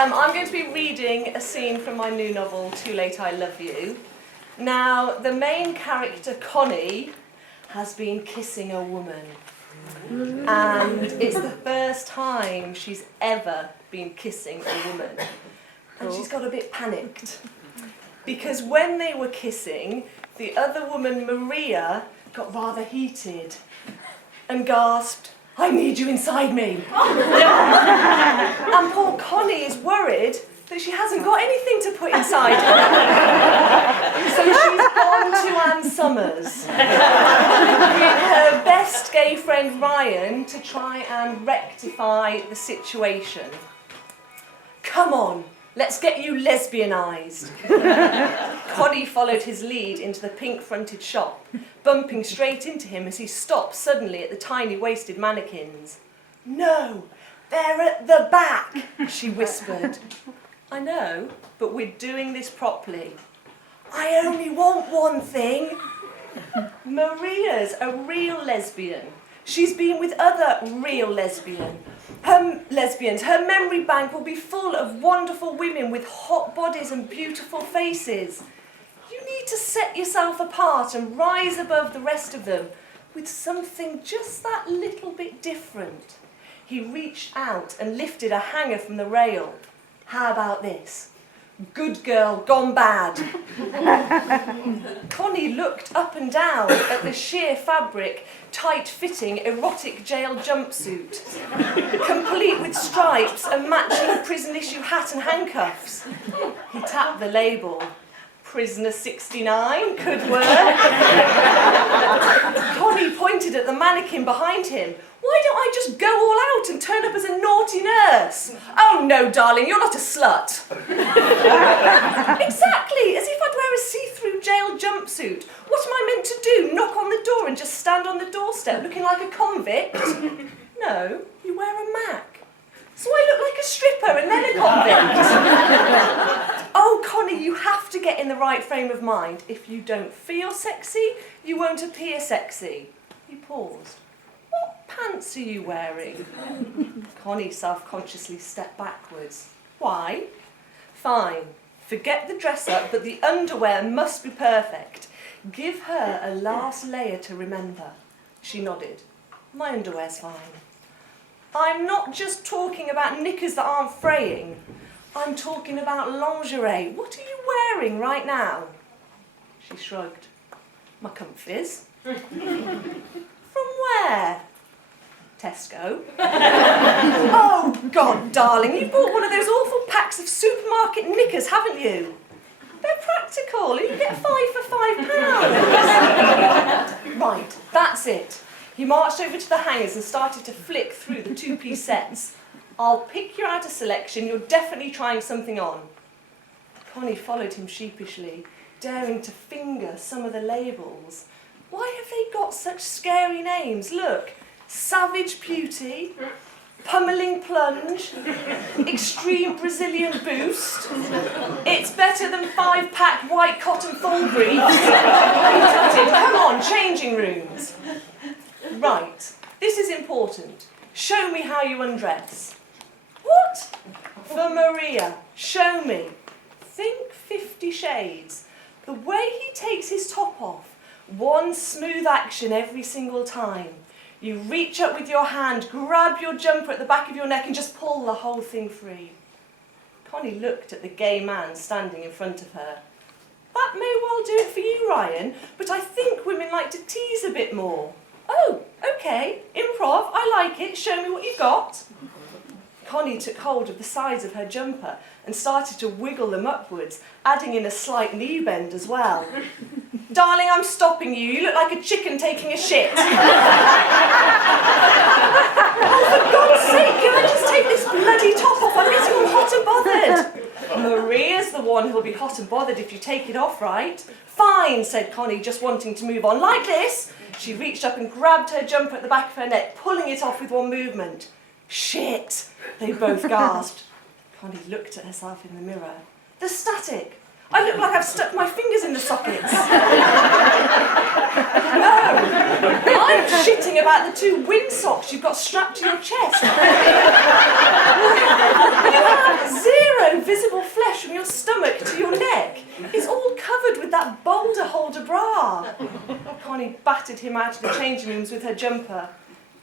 I'm going to be reading a scene from my new novel, Too Late I Love You. Now, the main character, Connie, has been kissing a woman. And it's the first time she's ever been kissing a woman. And she's got a bit panicked. Because when they were kissing, the other woman, Maria, got rather heated and gasped, "I need you inside me." And poor Connie is worried that she hasn't got anything to put inside her. So she's gone to Ann Summers with her best gay friend Ryan to try and rectify the situation. "Come on, let's get you lesbianised." Connie followed his lead into the pink-fronted shop, bumping straight into him as he stopped suddenly at the tiny-waisted mannequins. "No, they're at the back," she whispered. "I know, but we're doing this properly." "I only want one thing." Maria's a real lesbian. She's been with other real lesbians. Her memory bank will be full of wonderful women with hot bodies and beautiful faces. You need to set yourself apart and rise above the rest of them with something just that little bit different. He reached out and lifted a hanger from the rail. "How about this? Good girl gone bad." Connie looked up and down at the sheer fabric, tight-fitting, erotic jail jumpsuit, complete with stripes and matching prison-issue hat and handcuffs. He tapped the label. "Prisoner 69 could work." Connie pointed at the mannequin behind him. "Why don't I just go all out and turn up as a naughty nurse?" "Oh no, darling, you're not a slut." "Exactly, as if I'd wear a see-through jail jumpsuit. What am I meant to do, knock on the door and just stand on the doorstep looking like a convict?" "No, you wear a Mac. So I look like a stripper and then a convict." "Oh, Connie, you have to get in the right frame of mind. If you don't feel sexy, you won't appear sexy." He paused. "What pants are you wearing?" Connie self-consciously stepped backwards. "Why?" "Fine. Forget the dress-up, but the underwear must be perfect. Give her a last layer to remember." She nodded. "My underwear's fine." "I'm not just talking about knickers that aren't fraying. I'm talking about lingerie. What are you wearing right now?" She shrugged. "My comfies." "From where?" "Tesco." "Oh, God, darling, you bought one of those awful packs of supermarket knickers, haven't you?" "They're practical. You get 5 for £5. "Right, that's it." He marched over to the hangers and started to flick through the two-piece sets. "I'll pick you out a selection. You're definitely trying something on." Connie followed him sheepishly, daring to finger some of the labels. Why have they got such scary names? Look, Savage Beauty, Pummeling Plunge, Extreme Brazilian Boost. It's better than 5-pack white cotton full briefs. Come on, changing rooms. "Right, this is important. Show me how you undress." "What?" "For Maria. Show me. Think 50 Shades. The way he takes his top off. One smooth action every single time. You reach up with your hand, grab your jumper at the back of your neck and just pull the whole thing free." Connie looked at the gay man standing in front of her. "That may well do it for you, Ryan, but I think women like to tease a bit more." "Oh, okay, improv, I like it. Show me what you've got." Connie took hold of the sides of her jumper and started to wiggle them upwards, adding in a slight knee bend as well. "Darling, I'm stopping you. You look like a chicken taking a shit." "Oh, for God's sake, can I just take this bloody top off? I'm getting all hot and bothered." "Maria's the one who'll be hot and bothered if you take it off, right?" "Fine," said Connie, just wanting to move on. "Like this." She reached up and grabbed her jumper at the back of her neck, pulling it off with one movement. "Shit," they both gasped. Connie looked at herself in the mirror. "The static. I look like I've stuck my fingers in the sockets." "No, I'm shitting about the 2 windsocks you've got strapped to your chest. You have 0 visible flesh from your stomach to your neck. It's all covered with that boulder holder bra. Connie battered him out of the changing rooms with her jumper.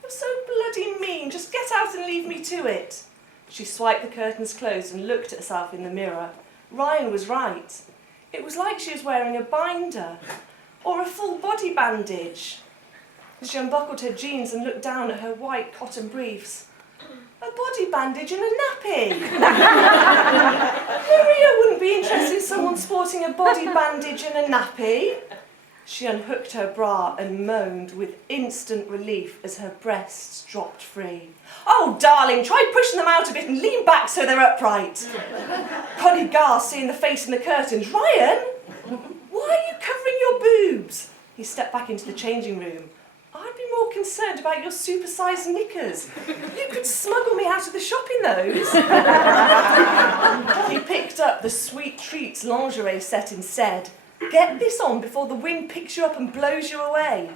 You're so bloody mean. Just get out and leave me to it. She swiped the curtains closed and looked at herself in the mirror. Ryan was right. It was like she was wearing a binder or a full body bandage. She unbuckled her jeans and looked down at her white cotton briefs. A body bandage and a nappy. Maria wouldn't be interested in someone sporting a body bandage and a nappy. She unhooked her bra and moaned with instant relief as her breasts dropped free. Oh, darling, try pushing them out a bit and lean back so they're upright. Connie gasped, seeing the face in the curtains. Ryan, why are you covering your boobs? He stepped back into the changing room. I'd be more concerned about your supersized knickers. You could smuggle me out of the shop in those. He picked up the Sweet Treats lingerie set and said, get this on before the wind picks you up and blows you away.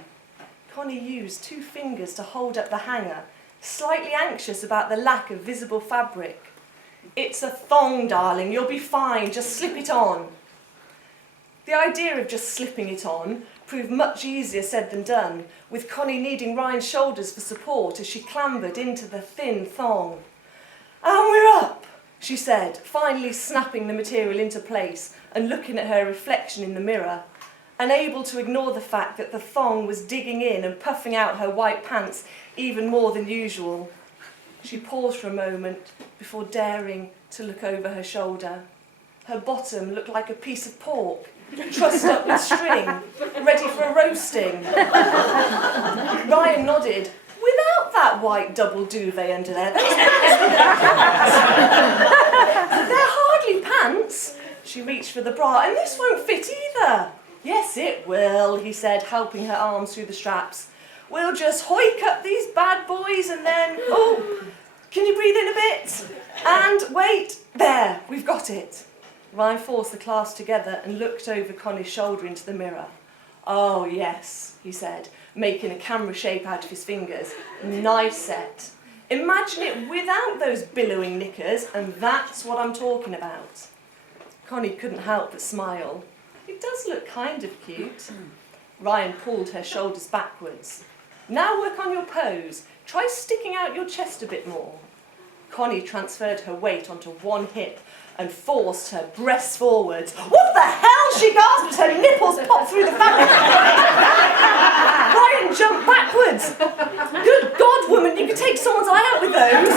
Connie used 2 fingers to hold up the hanger, slightly anxious about the lack of visible fabric. It's a thong, darling, you'll be fine, just slip it on. The idea of just slipping it on proved much easier said than done, with Connie needing Ryan's shoulders for support as she clambered into the thin thong. And we're up, she said, finally snapping the material into place and looking at her reflection in the mirror, unable to ignore the fact that the thong was digging in and puffing out her white pants even more than usual. She paused for a moment before daring to look over her shoulder. Her bottom looked like a piece of pork, trussed up with string, ready for a roasting. Ryan nodded. Without that white double duvet under there, those pants they're hardly pants. She reached for the bra, and this won't fit either. Yes, it will, he said, helping her arms through the straps. We'll just hoik up these bad boys and then... Oh, can you breathe in a bit? And wait, there, we've got it. Ryan forced the clasp together and looked over Connie's shoulder into the mirror. Oh, yes, he said, making a camera shape out of his fingers. Nice set. Imagine it without those billowing knickers, and that's what I'm talking about. Connie couldn't help but smile. It does look kind of cute. Ryan pulled her shoulders backwards. Now work on your pose. Try sticking out your chest a bit more. Connie transferred her weight onto one hip and forced her breasts forwards. What the hell? She gasped as her nipples popped through the fabric. Ryan jumped backwards. Good God, woman, you could take someone's eye out with those.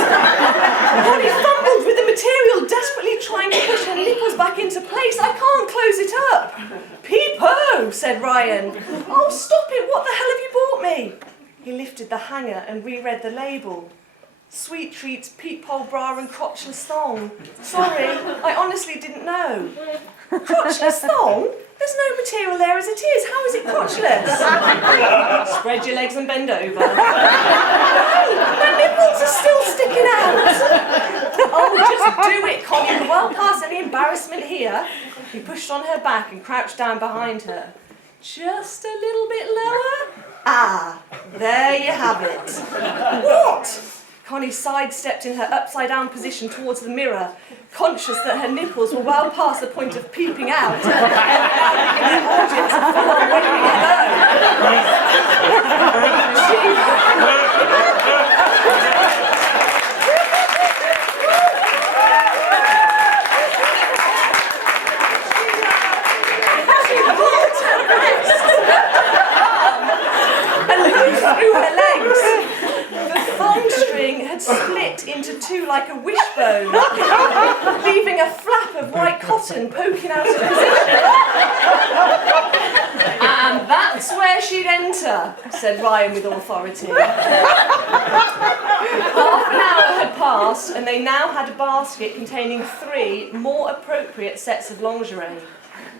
Connie fumbled with the material, desperately trying to push her nipples back into place. I can't close it up. Peep-o, said Ryan. Oh, stop it. What the hell have you bought me? He lifted the hanger and reread the label. Sweet Treats, peephole bra and crotchless thong. Sorry, I honestly didn't know. Crotchless thong? There's no material there as it is. How is it crotchless? Spread your legs and bend over. No, my nipples are still sticking out. Oh, just do it, Connie. You're well past any embarrassment here. He pushed on her back and crouched down behind her. Just a little bit lower. Ah, there you have it. What? Connie sidestepped in her upside-down position towards the mirror, conscious that her nipples were well past the point of peeping out, and allowing the audience a full-on waving She pulled her breast and moved through her legs. The thong string had split into 2 like a wishbone, leaving a flap of white cotton poking out of position. And that's where she'd enter, said Ryan with authority. Half an hour had passed, and they now had a basket containing 3 more appropriate sets of lingerie.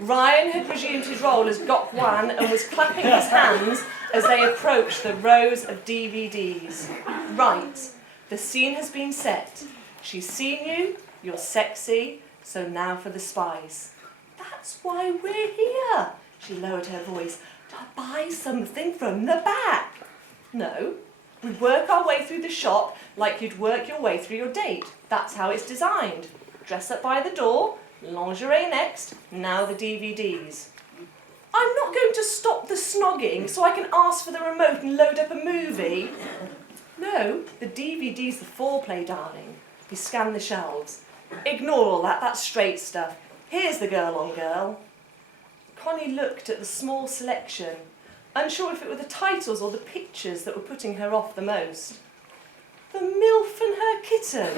Ryan had resumed his role as Gok Wan and was clapping his hands as they approached the rows of DVDs. Right, the scene has been set. She's seen you, you're sexy, so now for the spice. That's why we're here, she lowered her voice, to buy something from the back. No, we'd work our way through the shop like you'd work your way through your date. That's how it's designed. Dress up by the door, lingerie next, now the DVDs. I'm not going to stop the snogging so I can ask for the remote and load up a movie. No, the DVD's the foreplay, darling. He scanned the shelves. Ignore all that, that's straight stuff. Here's the girl on girl. Connie looked at the small selection, unsure if it were the titles or the pictures that were putting her off the most. The MILF and her kitten.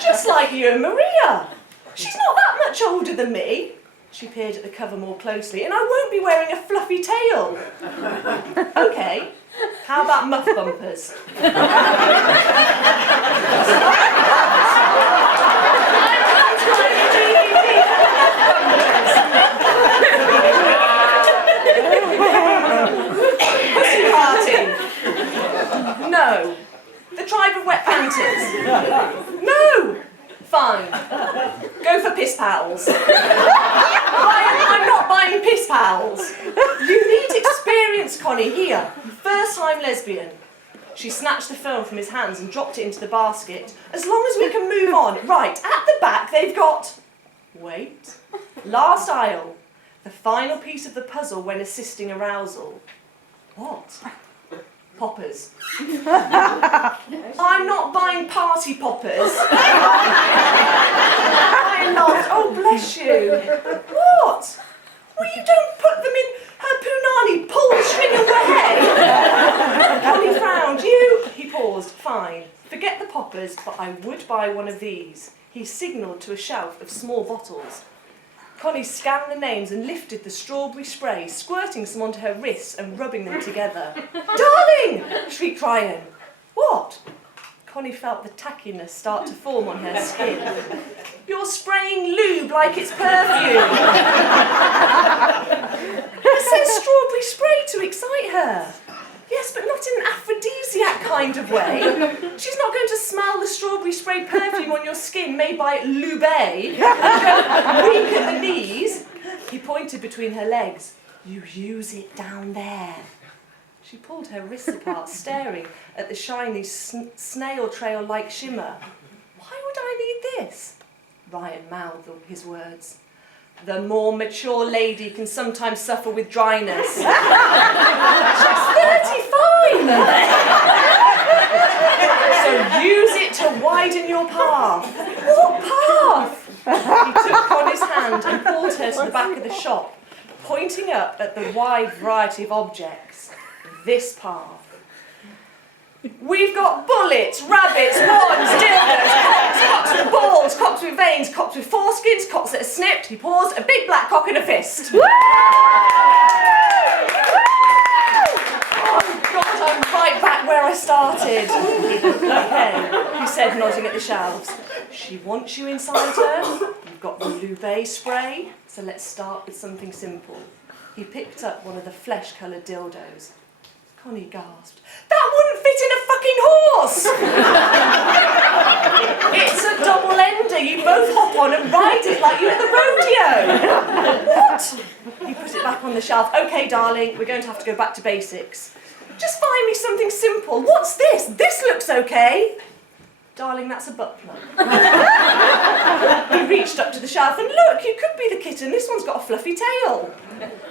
Just like you and Maria. She's not that much older than me. She peered at the cover more closely, and I won't be wearing a fluffy tail. Okay, how about muff bumpers? Pussy party. No. The tribe of wet panties. No. Fine. Go for piss pals. I'm not buying piss pals. You need experience, Connie. Here. First time lesbian. She snatched the phone from his hands and dropped it into the basket. As long as we can move on. Right, at the back they've got... Wait. Last aisle. The final piece of the puzzle when assisting arousal. What? Poppers. I'm not buying party poppers. I'm not. Oh, bless you. What? Well, you don't put them in her punani. Pull the string away. Connie frowned. You? He paused. Fine. Forget the poppers, but I would buy one of these. He signalled to a shelf of small bottles. Connie scanned the names and lifted the strawberry spray, squirting some onto her wrists and rubbing them together. Darling! Shrieked Ryan. What? Connie felt the tackiness start to form on her skin. You're spraying lube like it's perfume. It says strawberry spray to excite her. Yes, but not in an aphrodisiac kind of way. She's not going to smell the strawberry spray perfume on your skin made by Lube and go weak at the knees. He pointed between her legs. You use it down there. She pulled her wrists apart, staring at the shiny snail trail-like shimmer. Why would I need this? Ryan mouthed his words. The more mature lady can sometimes suffer with dryness. She's 35! So use it to widen your path. What path? He took Connie's hand and pulled her to the back of the shop, pointing up at the wide variety of objects. This path. We've got bullets, rabbits, wands, dildos, cocks with balls, cocks with veins, cocks with foreskins, cocks that are snipped. He paused, a big black cock and a fist. Oh God, I'm right back where I started. Okay, he said, nodding at the shelves. She wants you inside her. You've got the Lube spray, so let's start with something simple. He picked up one of the flesh-coloured dildos. Connie gasped. That wouldn't fit in a fucking horse! It's a double-ender. You both hop on and ride it like you're at the rodeo. What? He put it back on the shelf. Okay, darling, we're going to have to go back to basics. Just find me something simple. What's this? This looks okay. Darling, that's a butler. He reached up to the shelf and look, you could be the kitten. This one's got a fluffy tail.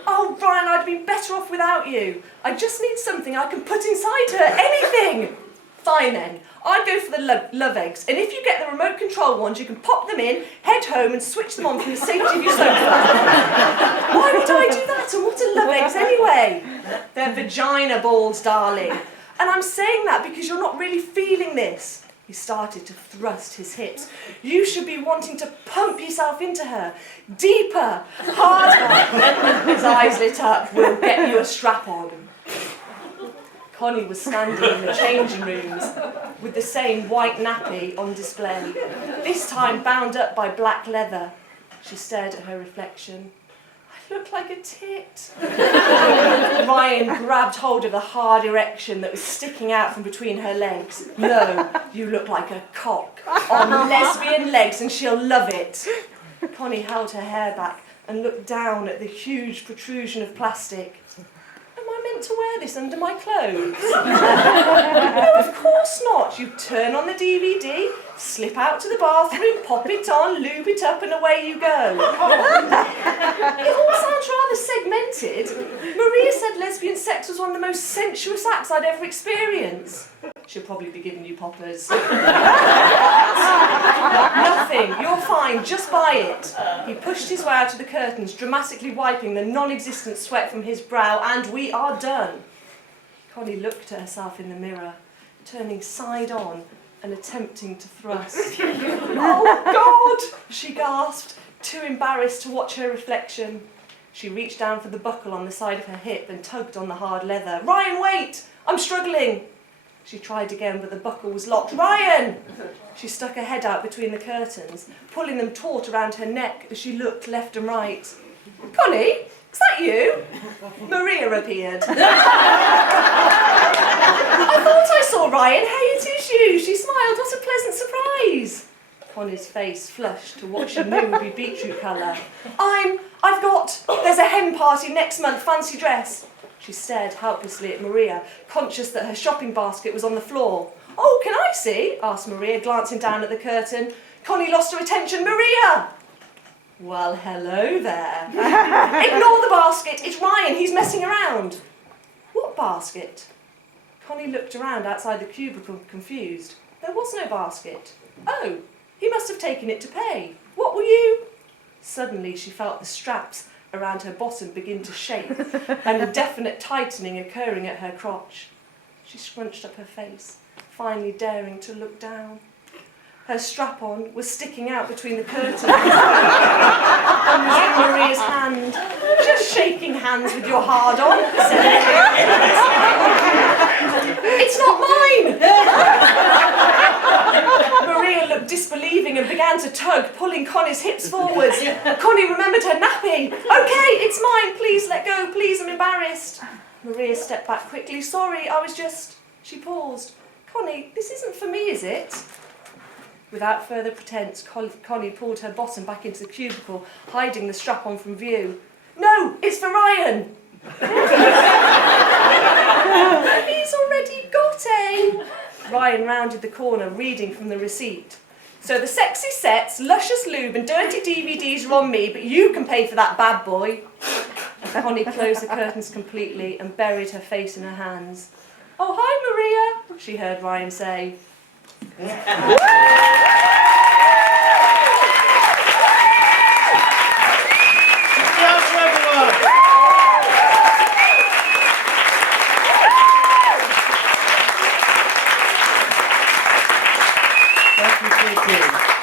Oh, Brian, I'd be better off without you. I just need something I can put inside her. Anything. Fine then. I'd go for the love eggs. And if you get the remote control ones, you can pop them in, head home and switch them on from the safety of your sofa. Why would I do that? And what are love eggs anyway? They're vagina balls, darling. And I'm saying that because you're not really feeling this. He started to thrust his hips. You should be wanting to pump yourself into her. Deeper, harder. His eyes lit up. We'll get you a strap on. Connie was standing in the changing rooms with the same white nappy on display, this time bound up by black leather. She stared at her reflection. I look like a tit. Ryan grabbed hold of the hard erection that was sticking out from between her legs. No, you look like a cock on lesbian legs and she'll love it. Connie held her hair back and looked down at the huge protrusion of plastic. Am I meant want to wear this under my clothes? No, of course not. You turn on the DVD, slip out to the bathroom, pop it on, lube it up, and away you go. It all sounds rather segmented. Maria said lesbian sex was one of the most sensuous acts I'd ever experienced. She'll probably be giving you poppers. Nothing, you're fine, just buy it. He pushed his way out of the curtains, dramatically wiping the non-existent sweat from his brow, and we are done. Connie looked at herself in the mirror, turning side on and attempting to thrust. Oh, God, she gasped, too embarrassed to watch her reflection. She reached down for the buckle on the side of her hip and tugged on the hard leather. Ryan, wait! I'm struggling! She tried again, but the buckle was locked. Ryan! She stuck her head out between the curtains, pulling them taut around her neck as she looked left and right. Connie, is that you? Maria appeared. I thought I saw Ryan. Hey, it is you. She smiled. What a pleasant surprise. Connie's face flushed to what she knew would be beetroot colour. There's a hen party next month, fancy dress. She stared helplessly at Maria, conscious that her shopping basket was on the floor. Oh, can I see? Asked Maria, glancing down at the curtain. Connie lost her attention. Maria! Well, hello there. Ignore the basket. It's Ryan. He's messing around. What basket? Connie looked around outside the cubicle, confused. There was no basket. Oh, he must have taken it to pay. What were you? Suddenly, she felt the straps around her bottom begin to shake and a definite tightening occurring at her crotch. She scrunched up her face, finally daring to look down. Her strap-on was sticking out between the curtains and was in Maria's hand. Just shaking hands with your hard-on, said It's not mine! Maria looked disbelieving and began to tug, pulling Connie's hips forwards. Connie remembered her nappy. Okay, it's mine, please let go, please, I'm embarrassed. Maria stepped back quickly. Sorry, I was just... She paused. Connie, this isn't for me, is it? Without further pretense, Connie pulled her bottom back into the cubicle, hiding the strap-on from view. No, it's for Ryan! He's already got a... Ryan rounded the corner, reading from the receipt. So the sexy sets, luscious lube and dirty DVDs are on me, but you can pay for that bad boy. Connie closed the curtains completely and buried her face in her hands. Oh, hi, Maria, she heard Ryan say. Thank you.